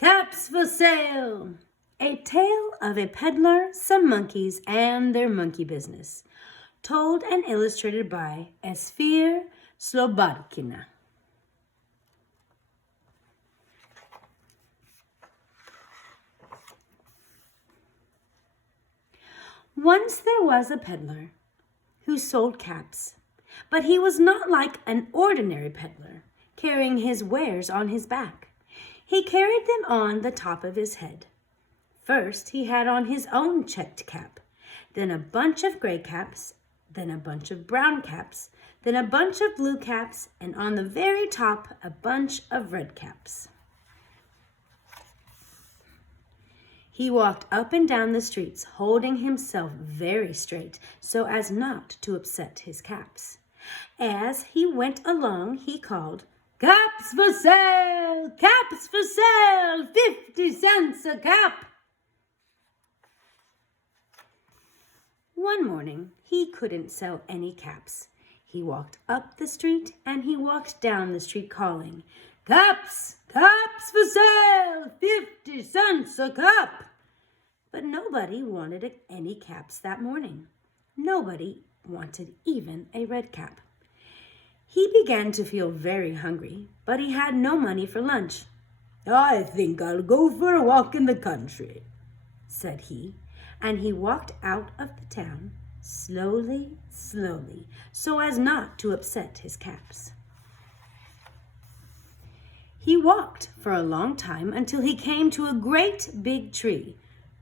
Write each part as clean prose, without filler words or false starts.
Caps for sale! A tale of a peddler, some monkeys, and their monkey business. Told and illustrated by Esphyr Slobodkina. Once there was a peddler who sold caps, but he was not like an ordinary peddler, carrying his wares on his back. He carried them on the top of his head. First, he had on his own checked cap, then a bunch of gray caps, then a bunch of brown caps, then a bunch of blue caps, and on the very top, a bunch of red caps. He walked up and down the streets, holding himself very straight so as not to upset his caps. As he went along, he called, "Caps for sale! Caps for sale! 50 cents a cap!" One morning, he couldn't sell any caps. He walked up the street and he walked down the street calling, "Caps! Caps for sale! 50 cents a cap!" But nobody wanted any caps that morning. Nobody wanted even a red cap. He began to feel very hungry, but he had no money for lunch. "I think I'll go for a walk in the country," said he, and he walked out of the town slowly, slowly, so as not to upset his caps. He walked for a long time until he came to a great big tree.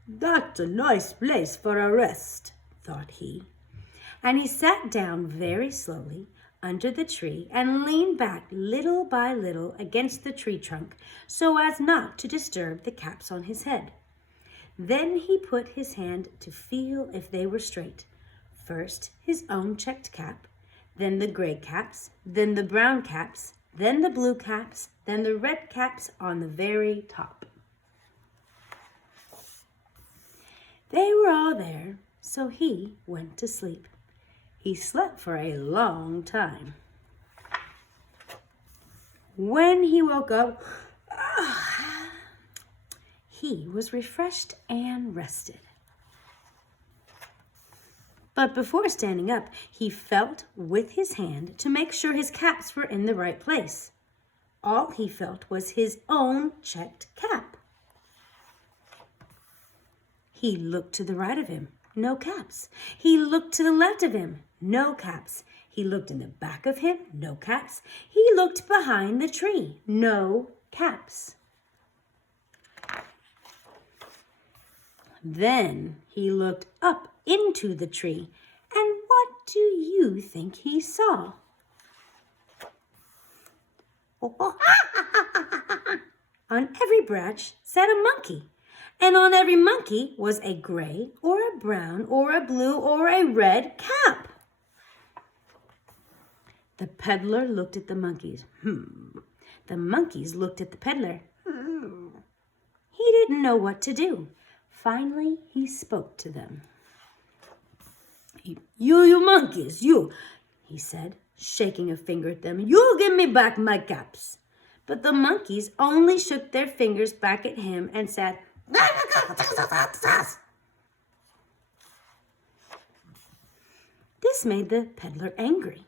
"That's a nice place for a rest," thought he. And he sat down very slowly under the tree and leaned back little by little against the tree trunk so as not to disturb the caps on his head. Then he put his hand to feel if they were straight. First his own checked cap, then the gray caps, then the brown caps, then the blue caps, then the red caps on the very top. They were all there, so he went to sleep. He slept for a long time. When he woke up, he was refreshed and rested. But before standing up, he felt with his hand to make sure his caps were in the right place. All he felt was his own checked cap. He looked to the right of him, no caps. He looked to the left of him, no caps. He looked in the back of him, no caps. He looked behind the tree, no caps. Then he looked up into the tree, and what do you think he saw? On every branch sat a monkey, and on every monkey was a gray or a brown or a blue or a red cap. The peddler looked at the monkeys. The monkeys looked at the peddler. He didn't know what to do. Finally, he spoke to them. You monkeys, you," he said, shaking a finger at them. "You give me back my caps." But the monkeys only shook their fingers back at him and said, This made the peddler angry.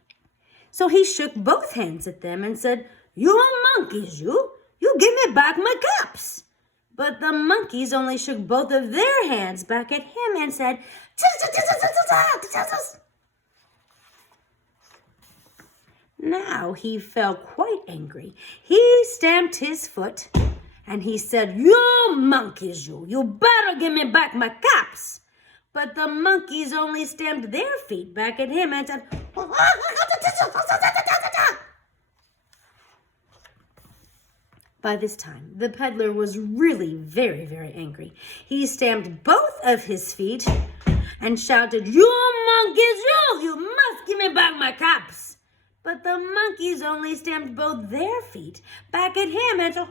So he shook both hands at them and said, "You monkeys, you give me back my caps." But the monkeys only shook both of their hands back at him and said, Now he felt quite angry. He stamped his foot and he said, "You monkeys, you better give me back my caps." But the monkeys only stamped their feet back at him and said, By this time, the peddler was really very, very angry. He stamped both of his feet and shouted, "You monkeys, you must give me back my caps." But the monkeys only stamped both their feet back at him and said,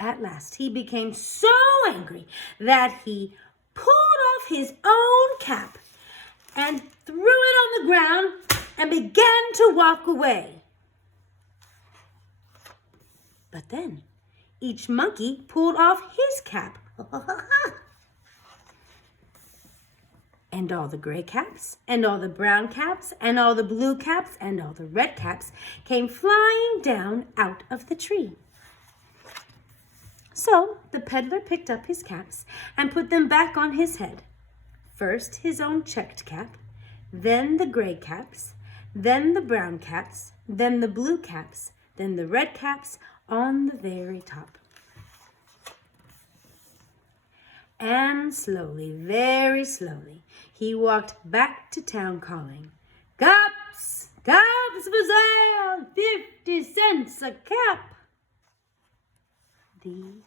At last, he became so angry that he pulled off his own cap and threw it on the ground and began to walk away. But then each monkey pulled off his cap. And all the gray caps, and all the brown caps, and all the blue caps, and all the red caps came flying down out of the tree. So the peddler picked up his caps and put them back on his head. First his own checked cap, then the gray caps, then the brown caps, then the blue caps, then the red caps on the very top. And slowly, very slowly, he walked back to town calling, "Caps! Caps for sale! 50 cents a cap!" The